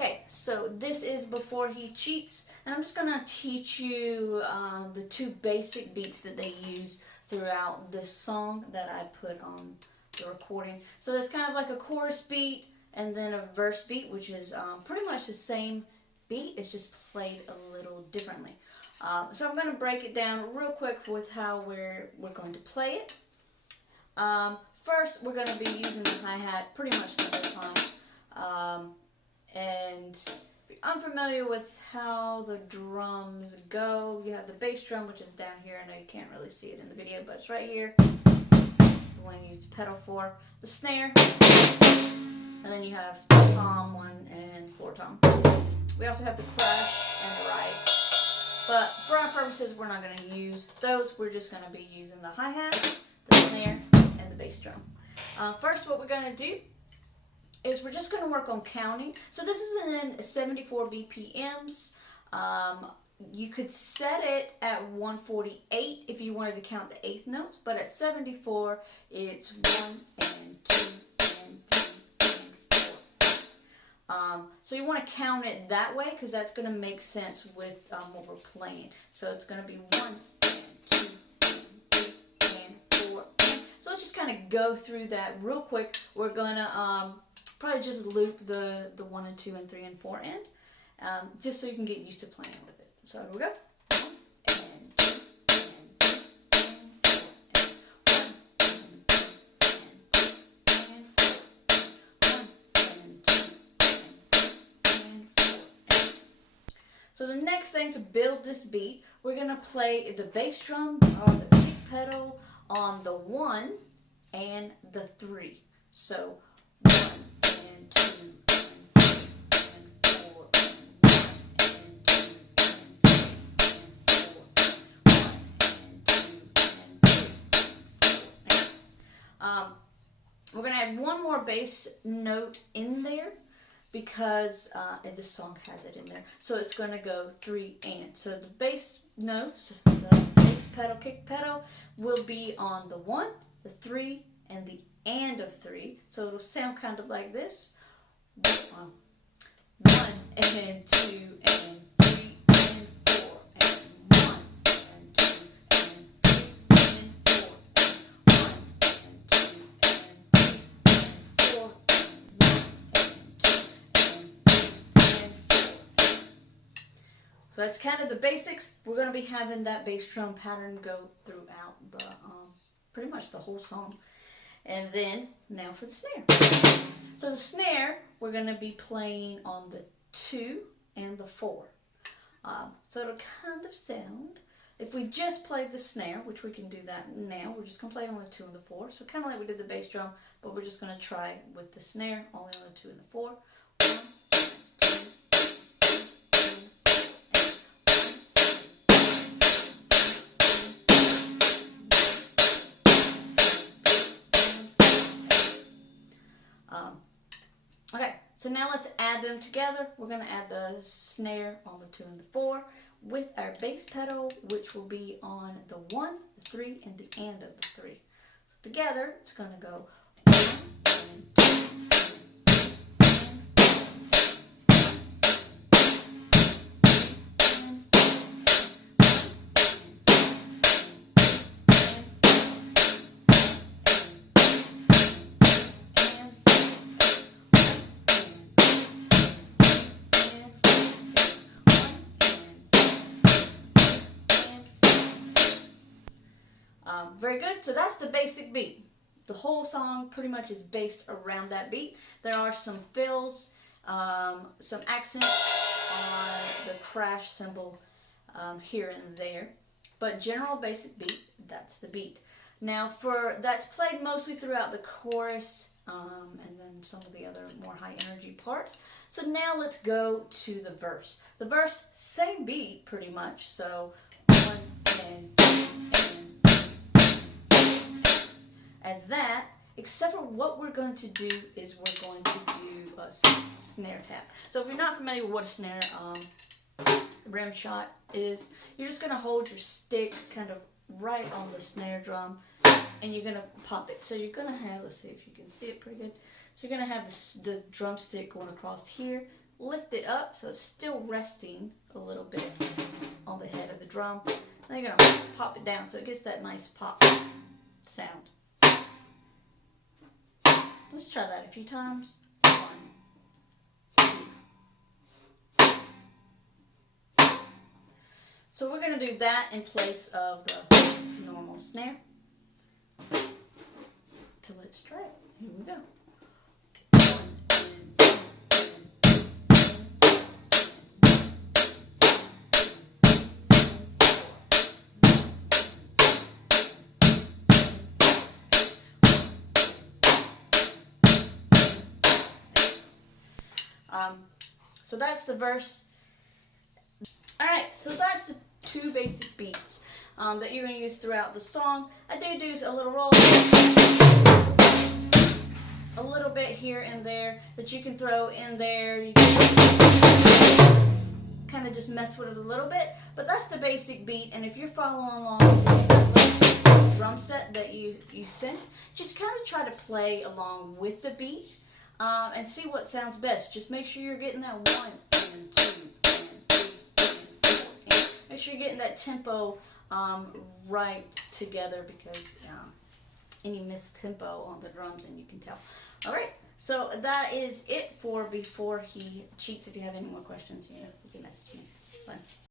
Okay, so this is Before He Cheats, and I'm just going to teach you the two basic beats that they use throughout this song that I put on the recording. So there's kind of like a chorus beat and then a verse beat, which is pretty much the same beat, it's just played a little differently. So I'm going to break it down real quick with how we're going to play it. First, we're going to be using the hi-hat pretty much the whole time. And if you're unfamiliar with how the drums go, you have the bass drum, which is down here. I know you can't really see it in the video, but it's right here. The one you use the pedal for. The snare. And then you have tom 1 and 4 tom. We also have the crash and the ride. But for our purposes, we're not going to use those. We're just going to be using the hi-hat, the snare, and the bass drum. First, what we're going to do is we're just going to work on counting. So this is in 74 BPMs. You could set it at 148 if you wanted to count the eighth notes, but at 74, it's 1 and 2 and 3 and 4. So you want to count it that way because that's going to make sense with what we're playing. So it's going to be 1 and 2 and 3 and 4. So let's just kind of go through that real quick. We're going to probably just loop the 1 and 2 and 3 and 4 end, just so you can get used to playing with it. So here we go. 1 and 2 and 3 and 4 and 1 and 2 and 3 and 4 and 1 and 2 and 3 and 4 and. So the next thing to build this beat, we're going to play the bass drum or the kick pedal on the 1 and the 3. So 1 and 2 and 3 and 4 and 1 and 2 and 3 and 4 1 and 2 and 3 and 4. We're going to add one more bass note in there because this song has it in there. So it's going to go 3 and. So the bass notes, the bass pedal, kick pedal, will be on the 1, the 3, and the and of 3. So it'll sound kind of like this. 1 and 2 and 3 and 4 and 1 and 2 and 3 and 4 and 1 and 2 and 3 and 4 and 2 and 4. So that's kind of the basics. We're going to be having that bass drum pattern go throughout the pretty much the whole song. And then, now for the snare. So the snare, we're going to be playing on the 2 and the 4. So it'll kind of sound, if we just played the snare, which we can do that now, we're just going to play it on the 2 and the 4. So kind of like we did the bass drum, but we're just going to try with the snare, only on the 2 and the 4. 1, 2, 3, 4. So now let's add them together. We're going to add the snare on the 2 and the 4 with our bass pedal, which will be on the 1, the 3, and the and of the 3. So together, it's going to go 1 and 2 and 3 Very good. So that's the basic beat. The whole song pretty much is based around that beat. There are some fills, some accents on the crash cymbal here and there. But general basic beat, that's the beat. Now that's played mostly throughout the chorus and then some of the other more high energy parts. So now let's go to the verse. The verse, same beat pretty much. So 1 and 2 and as that, except for what we're going to do is we're going to do a snare tap. So if you're not familiar with what a snare rim shot is, you're just going to hold your stick kind of right on the snare drum and you're going to pop it. So you're going to have, let's see if you can see it pretty good. So you're going to have the drumstick going across here, lift it up so it's still resting a little bit on the head of the drum. Then you're going to pop it down so it gets that nice pop sound. Let's try that a few times. 1, 2. So we're going to do that in place of the normal snare. So let's try it. Here we go. So that's the verse. Alright, so that's the 2 basic beats that you're going to use throughout the song. I do a little roll, a little bit here and there that you can throw in there. You can kind of just mess with it a little bit, but that's the basic beat. And if you're following along with the drum set that you sent, just kind of try to play along with the beat. And see what sounds best. Just make sure you're getting that 1 and 2 and 3 and 4. And make sure you're getting that tempo right together, because any missed tempo on the drums and you can tell. Alright, so that is it for Before He Cheats. If you have any more questions, you can message me. Fun.